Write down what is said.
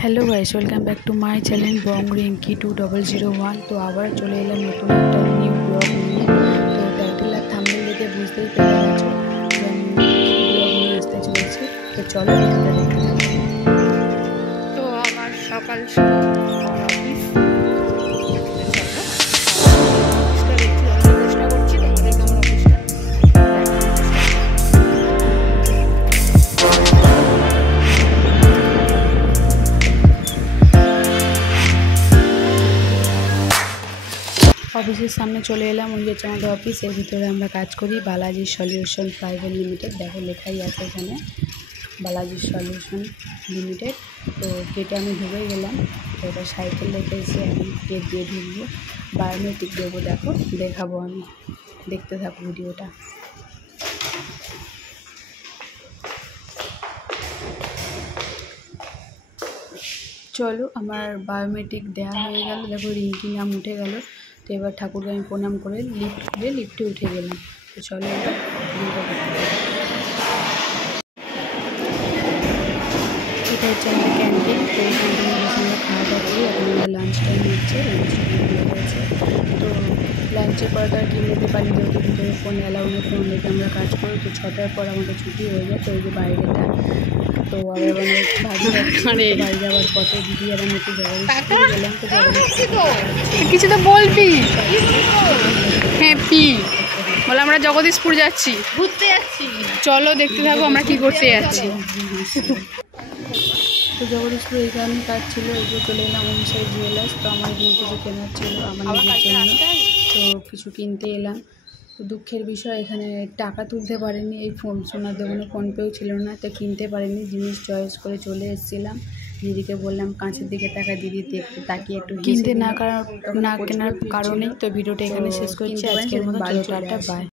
Hello guys, welcome back to my channel Bong Rinki 2001। তো আবার চলে এলাম নতুন একটা নিউ ব্লগ নিয়ে। তো টাইটেল আর থাম্বনেল দেখে বুঝতেই পেরে গেছো যে আমি ব্লগ নিয়ে আসতে চলেছি। তো চলো ভিডিওটা দেখতে থাকি। তো আমার সকাল শুরু আমার অফিস। চেষ্টা করছি তোমাদেরকে আমার অফিসটা অফিসের সামনে চলে এলাম। ওই যে আমাদের অফিস, এর ভিতরে আমরা কাজ করি বালাজি সলিউশন প্রাইভেট লিমিটেড। দেখো লেখাই আছে এখানে বালাজি সলিউশন লিমিটেড। তো গেটে আমি ঢুকে গেলাম। তো এটা সাইকেল রেখে এসে আমি গেট দিয়ে ঢুকবো, বায়োমেট্রিক দেবো। দেখো দেখাবো, আমি দেখতে থাকো ভিডিওটা। চলো, আমার বায়োমেট্রিক দেওয়া হয়ে গেল। দেখো রিঙ্কি নাম উঠে গেল। তো এবার ঠাকুরকে আমি প্রণাম করে লিফটে উঠে গেলাম। তো চলো এবার ভিডিওটা দেখতে থাকো। এটা হচ্ছে আমাদের ক্যান্টিন। তো এই ক্যান্টিনে বসে আমরা খাওয়া দাওয়া করি। এখন আমরা লাঞ্চ টাইম হচ্ছে, লাঞ্চ টাইম হয়ে গেছে। তো লাঞ্চের পর তো আর কি নিতে পারি, যেহেতু ভিতরে ফোন অ্যালাউ নেই, ফোন রেখে আমরা কাজ করি। তো 6টার পর আমাদের ছুটি হয়ে যায়। তো ওই যে বাইরেটা, তো আবার মানে বাড়ি যাওয়ার পথে দিদি আর আমি একটু জগদীশপুর গেলাম। তো কিছু তো বলবি। হ্যাপি বলে আমরা জগদীশপুর যাচ্ছি, ঘুরতে যাচ্ছি। চলো দেখতে থাকো আমরা কি করতে যাচ্ছি। তো জগদীশপুর এই কারণে কাজ ছিল। এগুলো চলে এলাম অনুসাই জুয়েলার্স। তো আমার এখানে কিছু কেনার ছিল আমার নিজের জন্য। তো কিছু কিনতে এলাম। তো দুঃখের বিষয়, এখানে টাকা তুলতে পারিনি। এই সোনার দোকানে ফোনপেও ছিল না, তো কিনতে পারিনি। জিনিস চয়েস করে চলে এসেছিলাম। দিদিকে বললাম কাঁচের দিকে টাকা, দিদি দেখতে তাকিয়ে একটু কিনতে না কেনার কারণেই। তো ভিডিওটা এখানে শেষ করছি আজকের মতো। Tata, by.